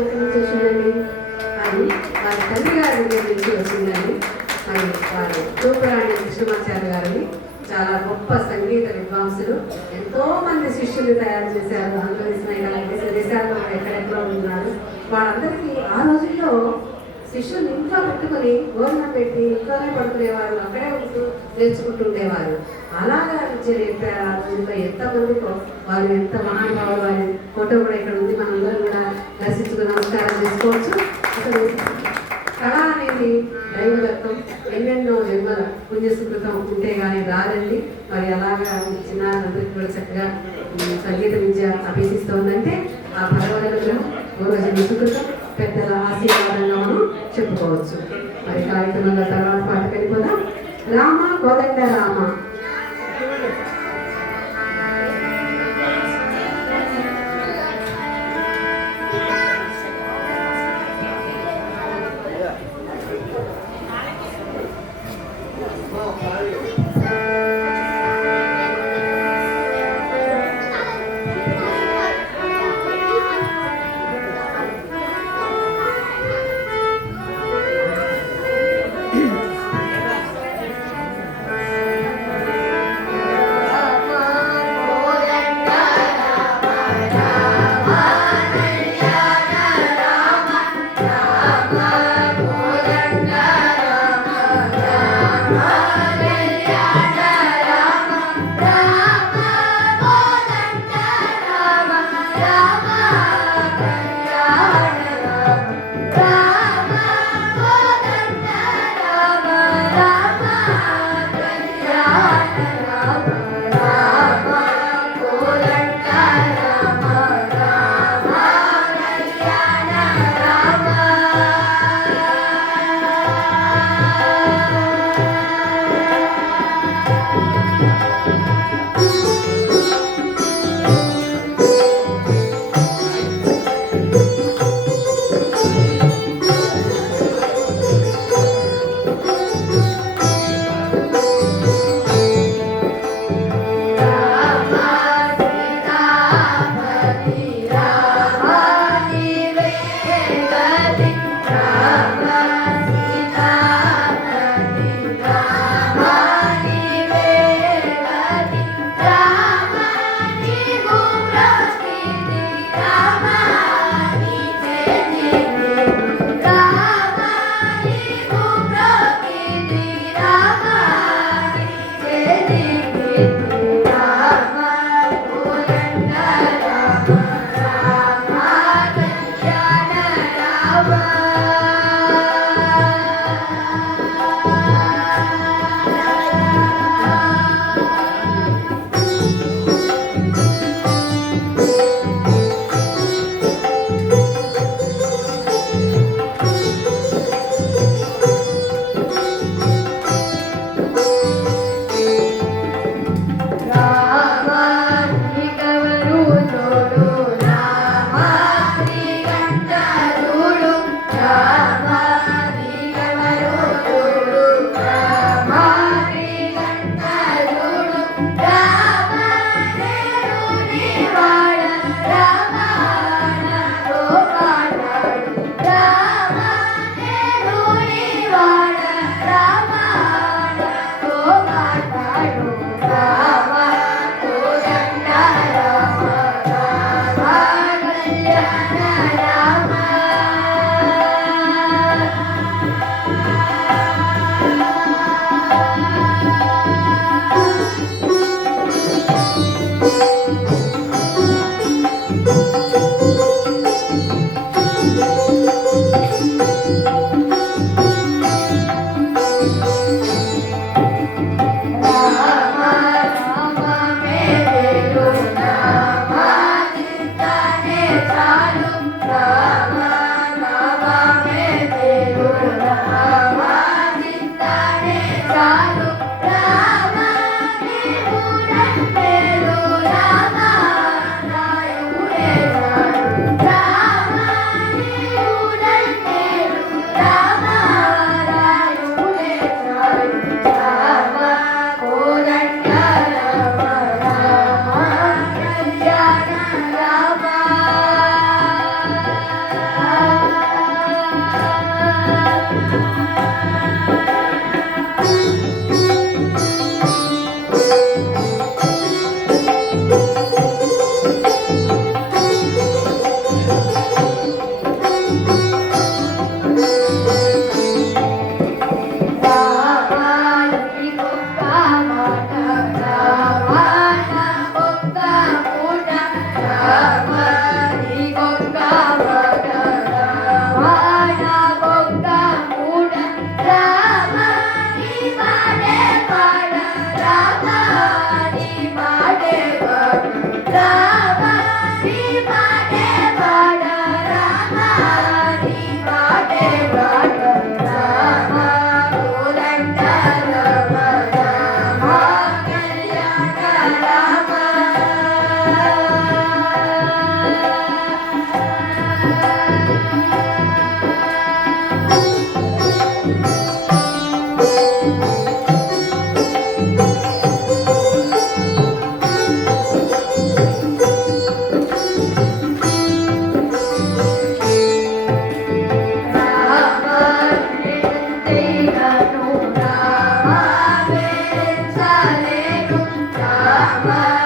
ఎక్కడి నుంచి వచ్చిందండి? అది వారి తండ్రి గారి దగ్గర నుంచి వచ్చిందని మరి వారు తూపరాణి కృష్ణమాచార్య గారిని చాలా గొప్ప సంగీత విద్వాంసులు, ఎంతో మంది శిష్యులు తయారు చేశారు. ఆంధ్రదేశం దేశాల్లో ఎక్కడెక్కడో ఉన్నారు. వాళ్ళందరికీ ఆ రోజుల్లో శిష్యులు ఇంట్లో పెట్టుకుని గోధుమ పెట్టి ఇంట్లోనే పడుకునేవారు, అక్కడే ఉంటూ నేర్చుకుంటుండేవారు. అలాగా చెప్పారు. ఆ రోజుల్లో ఎంతమందికో వారు ఎంత మహానుభావులు. వారి ఫోటో కూడా ఇక్కడ ఉంది, మనందరం కూడా దర్శించుకుని నమస్కారం చేసుకోవచ్చు. అసలు కళ అనేది దైవదత్తం, ఎన్నెన్నో జన్మల పుణ్యసుకృతం ఉంటే కానీ రాదండి. మరి అలాగా చిన్నారందరికీ కూడా చక్కగా సంగీత విద్య అభ్యసిస్తోందంటే ఆ భగవదనుగ్రహం, పూర్వజన్మ సుకృతం, పెద్దల ఆశీర్వాదంగా మనం చెప్పుకోవచ్చు. మరి కార్యక్రమంలో తర్వాత పాటకు వెళ్ళిపోదాం. రామ కోదండ రామ. బాబా